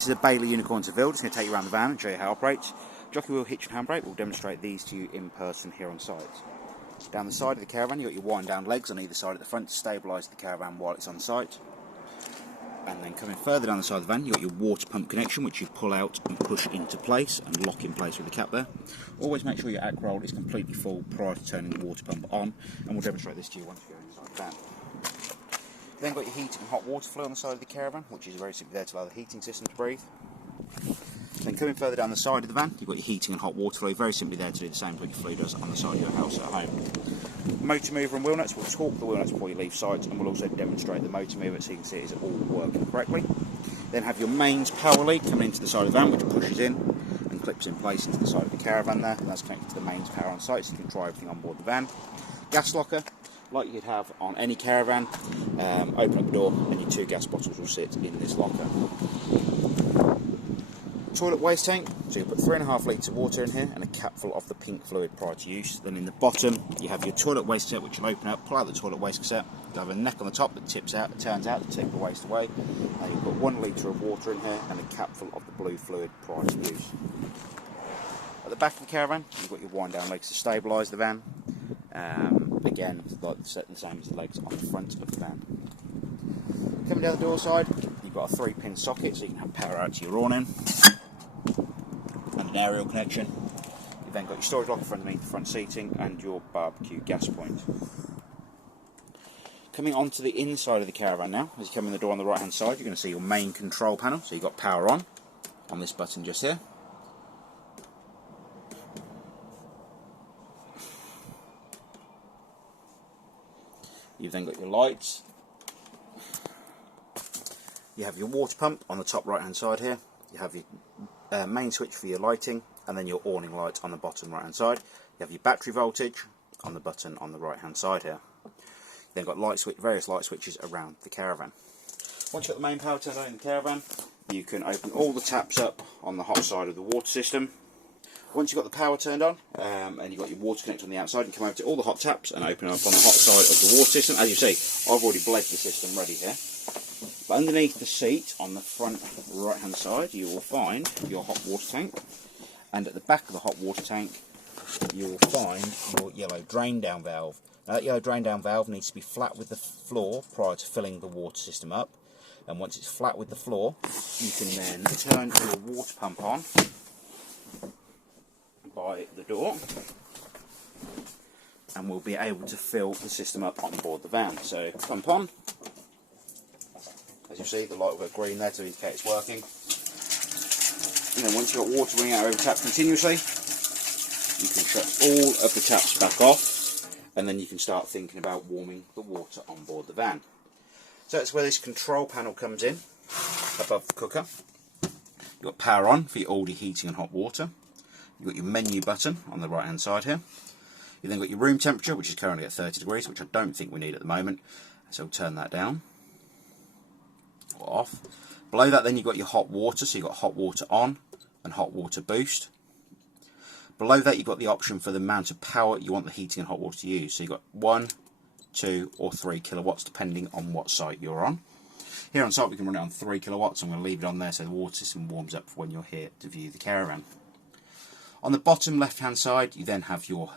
This is a Bailey Unicorn Seville. Just going to take you around the van and show you how it operates. Jockey wheel, hitch and handbrake. We'll demonstrate these to you in person here on site. Down the side of the Caravan, you've got your wind down legs on either side of the front to stabilise the Caravan while it's on site. And then coming further down the side of the van, you've got your water pump connection, which you pull out and push into place and lock in place with the cap there. Always make sure your ack roll is completely full prior to turning the water pump on, and we'll demonstrate this to you once we go inside the van. You've then got your heat and hot water flow on the side of the Caravan, which is very simply there to allow the heating system to breathe. Then coming further down the side of the van, you've got your heating and hot water flow, very simply there to do the same as what your flow does on the side of your house at home. Motor mover and wheel nuts, we'll torque the wheel nuts before you leave site, and we'll also demonstrate the motor mover so you can see it's all working correctly. Then have your mains power lead coming into the side of the van, which pushes in and clips in place into the side of the Caravan there, and that's connected to the mains power on site so you can try everything on board the van. Gas locker, like you'd have on any Caravan, open up the door and your 2 gas bottles will sit in this locker. Toilet waste tank, so you put 3.5 litres of water in here and a cap full of the pink fluid prior to use. Then in the bottom you have your toilet waste set, which you'll open up, pull out the toilet waste cassette, you have a neck on the top that tips out, that turns out to take the waste away. And you've got 1 litre of water in here and a cap full of the blue fluid prior to use. At the back of the Caravan you've got your wind down legs to stabilise the van. Again, like set the same as the legs on the front of the van. Coming down the door side, you've got a 3-pin socket so you can have power out to your awning. And an aerial connection. You've then got your storage locker underneath the front seating and your barbecue gas point. Coming onto the inside of the Caravan now, as you come in the door on the right hand side, you're going to see your main control panel. So you've got power on this button just here. You've then got your lights. You have your water pump on the top right hand side here. You have your main switch for your lighting, and then your awning light on the bottom right hand side. You have your battery voltage on the button on the right hand side here. You've then got various light switches around the Caravan. Once you've got the main power turned on in the Caravan, you can open all the taps up on the hot side of the water system. Once you've got the power turned on and you've got your water connected on the outside, you can come over to all the hot taps and open up on the hot side of the water system. As you see, I've already bled the system ready here. But underneath the seat on the front right hand side you will find your hot water tank, and at the back of the hot water tank you will find your yellow drain down valve. Now that yellow drain down valve needs to be flat with the floor prior to filling the water system up, and once it's flat with the floor you can then turn your water pump on by the door and we'll be able to fill the system up on board the van. So pump on. As you see, the light will go green there to indicate it's working. And then once you've got water running out over taps continuously, you can shut all of the taps back off, and then you can start thinking about warming the water on board the van. So that's where this control panel comes in, above the cooker. You've got power on for your Aldi heating and hot water. You've got your menu button on the right hand side here. You've then got your room temperature, which is currently at 30 degrees, which I don't think we need at the moment, so we'll turn that down. Off. Below that then you've got your hot water, so you've got hot water on and hot water boost. Below that you've got the option for the amount of power you want the heating and hot water to use, so you've got 1, 2 or 3 kilowatts depending on what site you're on. Here on site we can run it on 3 kilowatts. I'm going to leave it on there so the water system warms up for when you're here to view the Caravan. On the bottom left hand side you then have your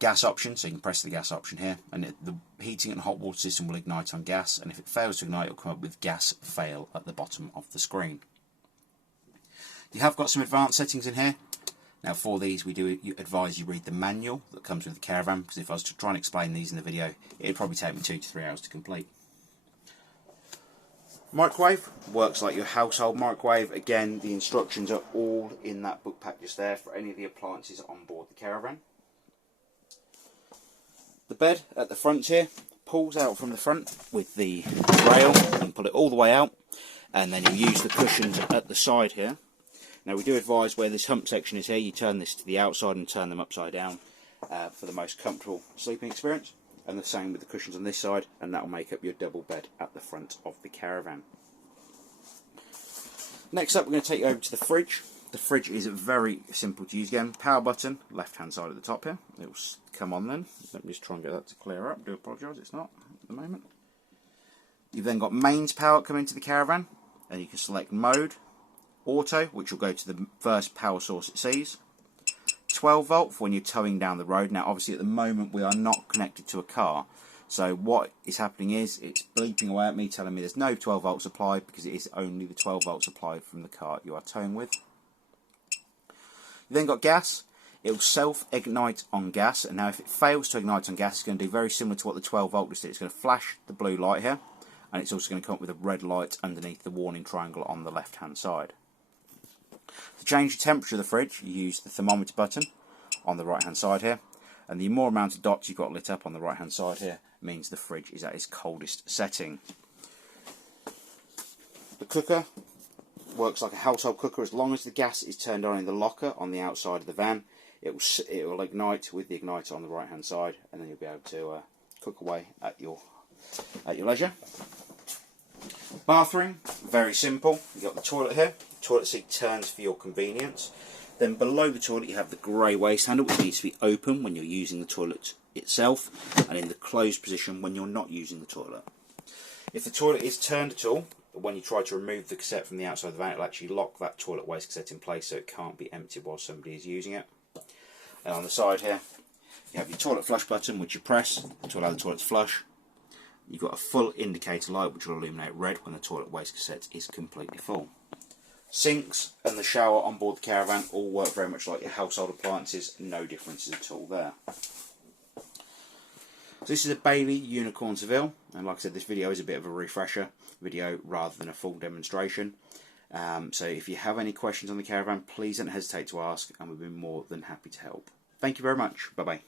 gas option, so you can press the gas option here and the heating and hot water system will ignite on gas, and if it fails to ignite it will come up with gas fail at the bottom of the screen. You have got some advanced settings in here. Now for these we do advise you read the manual that comes with the Caravan, because if I was to try and explain these in the video it would probably take me 2 to 3 hours to complete. Microwave works like your household microwave. Again, the instructions are all in that book pack just there for any of the appliances on board the Caravan. The bed at the front here pulls out from the front with the rail. You can pull it all the way out, and then you use the cushions at the side here. Now we do advise where this hump section is here, you turn this to the outside and turn them upside down for the most comfortable sleeping experience. And the same with the cushions on this side, and that will make up your double bed at the front of the Caravan. Next up we're going to take you over to the fridge. The fridge is very simple to use again. Power button, left hand side at the top here. It will come on then. Let me just try and get that to clear up. I do apologise, it's not at the moment. You've then got mains power coming into the Caravan, and you can select mode, auto, which will go to the first power source it sees. 12 volt for when you're towing down the road. Now obviously at the moment we are not connected to a car, so what is happening is it's bleeping away at me telling me there's no 12 volt supply, because it is only the 12 volt supply from the car you are towing with. You then got gas. It will self-ignite on gas, and now if it fails to ignite on gas, it's going to do very similar to what the 12 volt just did. It's going to flash the blue light here, and it's also going to come up with a red light underneath the warning triangle on the left hand side. To change the temperature of the fridge, you use the thermometer button on the right hand side here, and the more amount of dots you've got lit up on the right hand side here means the fridge is at its coldest setting. The cooker works like a household cooker. As long as the gas is turned on in the locker on the outside of the van, it will ignite with the igniter on the right hand side, and then you'll be able to cook away at your leisure. Bathroom, very simple. You've got the toilet here. The toilet seat turns for your convenience. Then below the toilet you have the grey waste handle, which needs to be open when you're using the toilet itself, and in the closed position when you're not using the toilet. If the toilet is turned at all, when you try to remove the cassette from the outside of the van, it'll actually lock that toilet waste cassette in place, so it can't be emptied while somebody is using it. And on the side here, you have your toilet flush button, which you press to allow the toilet to flush. You've got a full indicator light, which will illuminate red when the toilet waste cassette is completely full. Sinks and the shower on board the Caravan all work very much like your household appliances, no differences at all there. So this is a Bailey Unicorn Seville, and like I said, this video is a bit of a refresher video rather than a full demonstration. So if you have any questions on the Caravan, please don't hesitate to ask, and we'll be more than happy to help. Thank you very much. Bye bye.